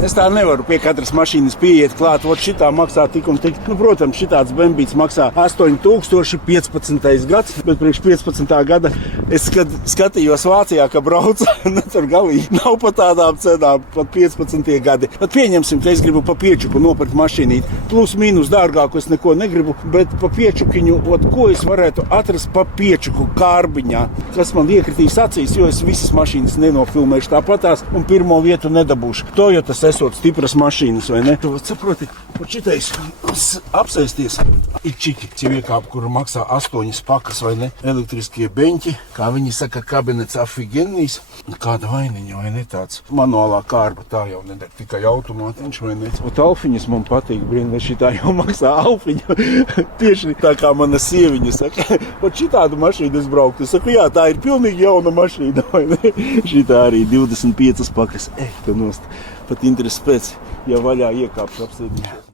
Es tā nevaru pie katras mašīnas pieiet klāt, ot šitā maksā tik un tik. Nu, protams, šitāds bembīts maksā 8015. gads, bet priekš 15. gada es skatījos Vācijā, ka brauca, tur galīgi nav pa tādām cenām, pat 15. gadi. Pat pieņemsim, ka es gribu pa piečuku nopirkt mašīnīt. Plus mīnus dārgāku es neko negribu, bet pa piečukiņu, ot, ko es varētu atrast pa piečuku kārbiņā, kas man iekritīs acīs, jo es visas mašīnas nenofilmēšu tāpatās un pirmo vietu nedabūšu. Toyotas esot stipras mašīnas, vai ne? Tu saproti, pat šitais apsēsties ir čiki, civiekāp, kuru maksā 8 pakas, vai ne? Elektriskie beņķi, kā viņi saka, kabinets afigenijas. Kāda vainiņa, vai ne tāds? Manuālā kārba, tā jau nedara tikai automātiņš, vai ne? Ot alfiņas man patīk, brīn, vai šitā jau maksā alfiņu. Tieši tā kā mana sieviņa saka, ot šitādu mašīnu es brauktu. Es saku, jā, tā ir pilnīgi jauna mašīna, vai ne? Šitā arī 25 pakas. Tu nost. Pat interesi pēc, ja vaļā iekāpšu apsēdīšos.